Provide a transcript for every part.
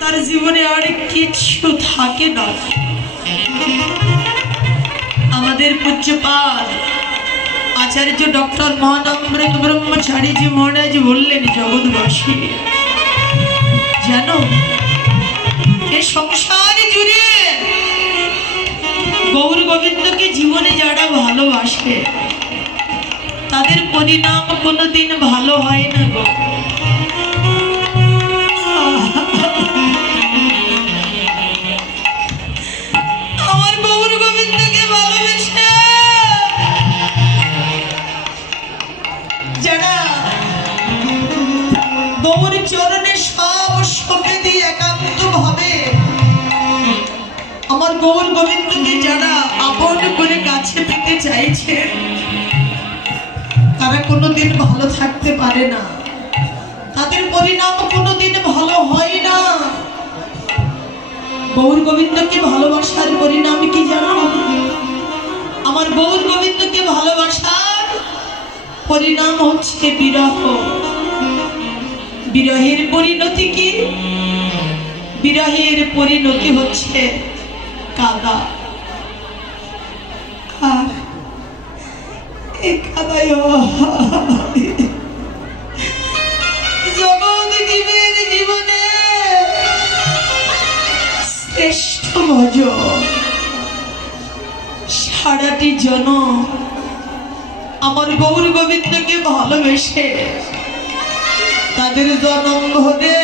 তার জীবনে আর কিছু থাকে না। আমাদের পূজ্যপাদ আচার্য ডক্টর মহানম্রত ব্রহ্মচারীজি মহারাজ বললেন, জগৎবাসী জানো, এ সংসার জুড়ে গৌর গোবিন্দকে জীবনে যারা ভালোবাসে তাদের পরিণাম কোনোদিন ভালো হয় না গো। আমার গৌর গোবিন্দকে ভালোবেসে যারা গৌর চরণে সব সঁপে দিয়ে একান্ত ভাবে আমার গৌর গোবিন্দকে যারা আপন করে কাছে পেতে চাইছে তারা কোনোদিন ভালো থাকতে পারে না, তাদের পরিণাম কোনোদিন ভালো হয় না। গৌর গোবিন্দকে ভালোবাসার পরিণাম কি জানো? আমার গৌর গোবিন্দকে ভালোবাসার পরিণাম হচ্ছে বিরহ। বিরহের পরিণতি কি? বিরহের পরিণতি হচ্ছে কাদা। আর এই কাদায় জগৎ জীবের জীবনে শ্রেষ্ঠ ভজন। সারাটি জনম আমার গৌর গোবিন্দকে ভালোবেসে তাদের জনম ভরে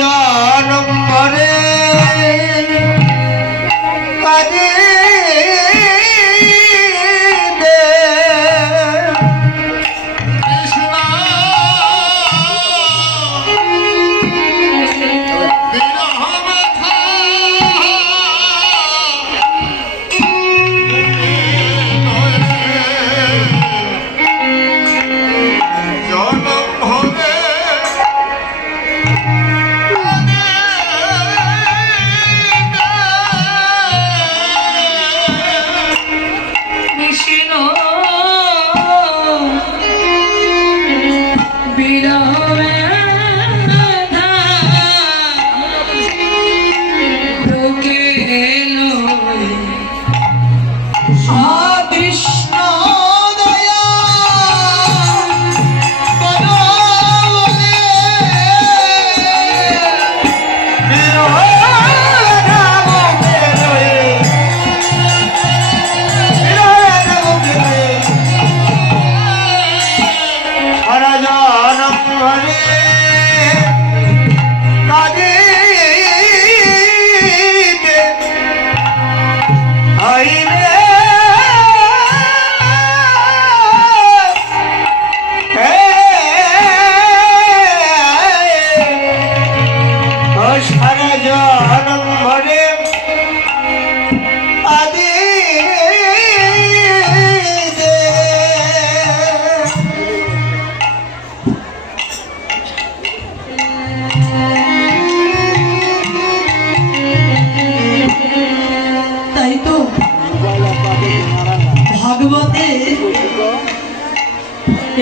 জনম ভরে কাঁদে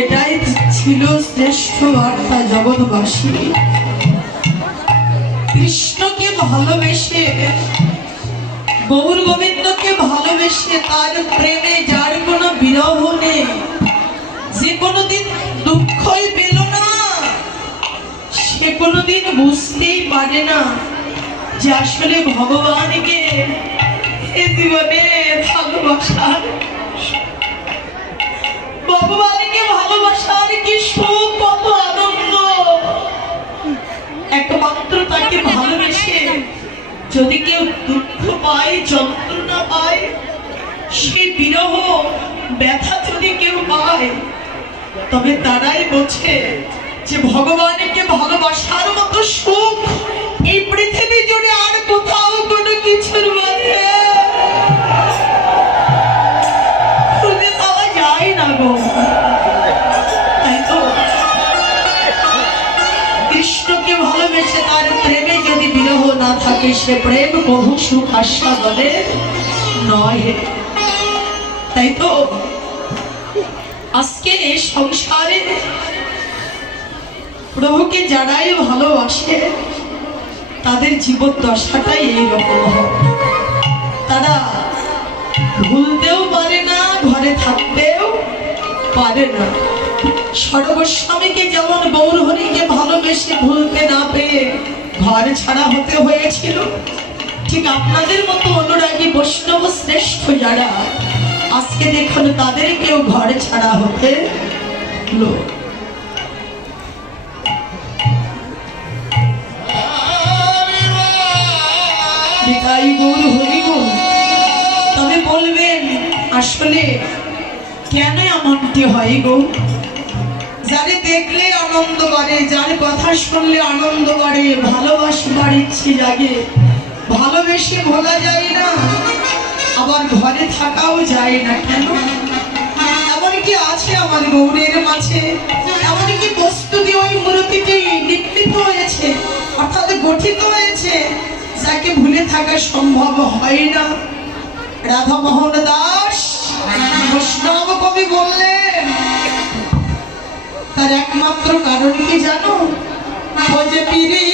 এটাই ছিল শ্রেষ্ঠ বার্তা জগৎবাসী। কৃষ্ণকে ভালোবেসে, গৌর গোবিন্দকে ভালোবেসে, তার প্রেমে যার কোনো বিরহ নেই, যে কোনোদিন দুঃখই পেল না, সে কোনোদিন বুঝতেই পারে না যে আসলে ভগবানকে এ জীবনে ভালোবাসার, ভগবানকে ভালোবাসার কি সুখ, কত আনন্দ। একমাত্র তাকে ভালোবেসে যদি কেউ দুঃখ পায়, যন্ত্রণা পায়, সে বিরহ ব্যথা যদি কেউ পায়, তবে তারাই বোঝে যে ভগবানকে ভালোবাসার মতো সুখ এই পৃথিবী জুড়ে আর কোথাও কোনো কিছুর মধ্যে খুঁজে পাওয়া যায় না গো। তাই তো কৃষ্ণকে ভালোবেসে তার প্রেমে যদি বিরহ না থাকে, সে প্রেম বহু সুখ আস্বাদনে নয়। তাই তো আজকে সংসারে প্রভুকে যারাই ভালোবাসে তাদের জীবন দশাটাই এইরকম হয়। তারা ভুলতেও পারে না, ঘরে থাকতেও পারে না। সর্বস্বামীকে যেমন গৌরহরিকে ভালোবেসে ভুলতে না পেয়ে ঘর ছাড়া হতে হয়েছিল, ঠিক আপনাদের মতো অনুরাগী বৈষ্ণব শ্রেষ্ঠ যারা, আজকে দেখুন তাদেরকেও ঘর ছাড়া হতে হলো। তবে বলবেন আসলে কেন এমনটি হয় গো? যারে দেখলে আনন্দ করে, যার কথা শুনলে আনন্দ করে, ভালোবাসবার ইচ্ছে জাগে, ভালোবেসে ভোলা যায় না, আবার ঘরে থাকাও যায় না। কেন? এমন কি আছে আমার গৌরের মাঝে, এমন কি বস্তু দিয়ে ওই মূর্তিটি নির্মিত হয়েছে, অর্থাৎ গঠিত হয়েছে, যাকে ভুলে থাকা সম্ভব হয় না? রাধা মোহন দাস বৈষ্ণব কবি বললেন তার একমাত্র কারণ কি জানো? ও যে প্রীতি।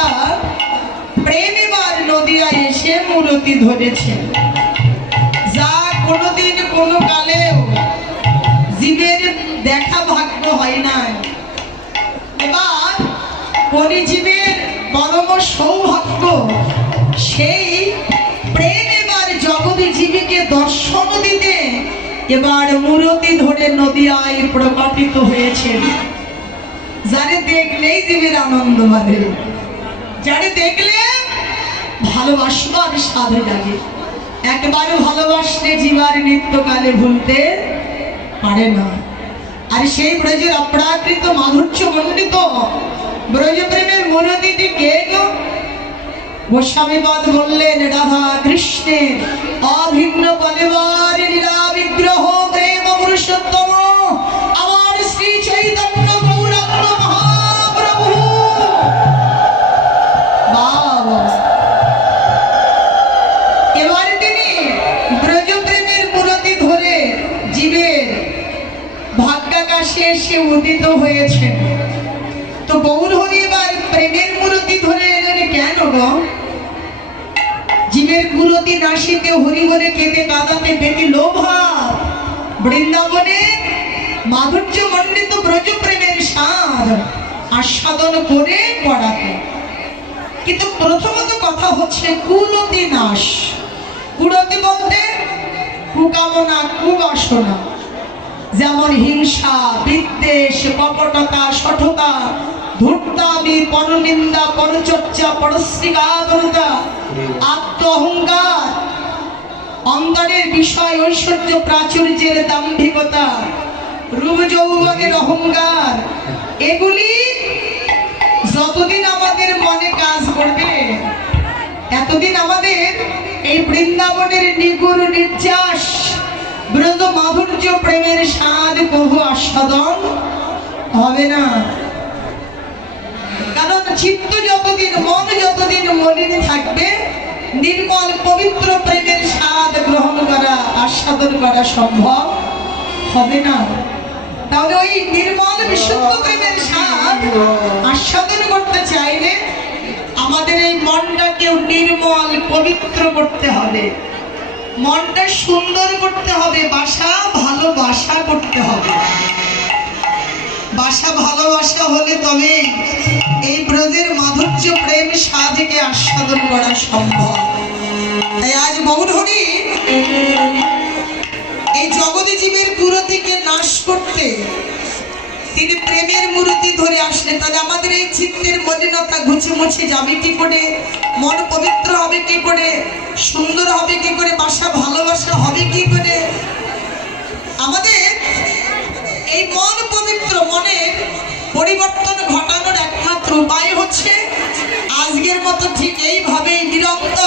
কথা, প্রেম এবার নদিয়ায় এসে মূরতি ধরেছে, যা কোনোদিন কোনো কালেও জীবের দেখা ভাগ্য হয় নাই। এবার পরিজীবের পরম সৌভাগ্য, সেই প্রেম এবার জগৎ জীবীকে দর্শন দিতে এবার মূরতি ধরে নদিয়ায় প্রকটিত হয়েছে। যারে দেখলেই জীবের আনন্দ বাড়ে, যারে দেখলে ভালোবাসবার স্বাদ লাগে। একবার ভালোবাসলে জীবার নিত্যকালে ভুলতে পারে না। আর সেই ব্রজের অপ্রাকৃত মাধুর্য মণ্ডিত ব্রজ প্রেমের মূরতিটি কে গো? গোস্বামীপদ বললেন, রাধা কৃষ্ণের অভিন্ন কলেবার লীলা বিগ্রহ প্রেম পুরুষোত্তম আমার শ্রী চৈতন্য গৌরাঙ্গ মহাপ্রভু। বাবা, এবার তিনি ব্রজ প্রেমের মূরতি ধরে জীবের ভাগ্যাকাশে এসে উদিত হয়েছেন। তো গৌর হরি এবার প্রেমের মূরতি ধরে এলেন কেন গো? জীবের মূরতি নাসিতে হরি বলে কেঁদে কাঁদাতে বেটি লোভা বৃন্দাবনে মাধুর্য মণ্ডিত ব্রজ প্রেমের স্বাদ আস্বাদন করে পড়াতে। কিন্তু প্রথমত কথা হচ্ছে কুলতি নাশ। কুলতি বলতে কুকামনা, কুবাসনা, যেমন হিংসা, বিদ্বেষ, কপটতা, শঠতা, ধূর্তামি, পরনিন্দা, পরচর্চা, পরশ্রীকাতরতা, আত্ম অহংকার, অন্তরের বিষয় ঐশ্বর্য প্রাচুর্যের দাম্ভিকতা, রূপ যৌবনের অহংকার, এগুলি যতদিন আমাদের মনে কাজ করবে এতদিন আমাদের এই বৃন্দাবনের নিগুড় নির্যাস ব্রজ মাধুর্য প্রেমের স্বাদ কভু আস্বাদন হবে না। কারণ চিত্ত যতদিন, মন যতদিন মলিন থাকবে, নির্মল পবিত্র প্রেমের স্বাদ গ্রহণ করা, আস্বাদন করা সম্ভব হবে না। তাহলে ওই নির্মল বিশুদ্ধ প্রেমের স্বাদ আস্বাদন করতে চাইলে আমাদের এই মনটাকেও নির্মল পবিত্র করতে হবে, মনটা সুন্দর করতে হবে, বাসা ভালোবাসা করতে হবে। বাসা ভালোবাসা হলে তবে এই ব্রজের মাধুর্য প্রেম স্বাদকে আস্বাদন করা সম্ভব। তাই আজ গৌরহরি এই জগতে জীবের কুরতিকে নাশ করতে তিনি প্রেমের মূর্তি ধরে আসলেন। তাহলে আমাদের এই চিত্তের মলিনতা ঘুচে মুছে যাবে কি করে? মন পবিত্র হবে কি করে? সুন্দর হবে কি করে? বাসা ভালোবাসা হবে কি করে? আমাদের এই মন পবিত্র, মনের পরিবর্তন ঘটানোর একমাত্র উপায় হচ্ছে আজকের মতো ঠিক এইভাবে নিরন্তর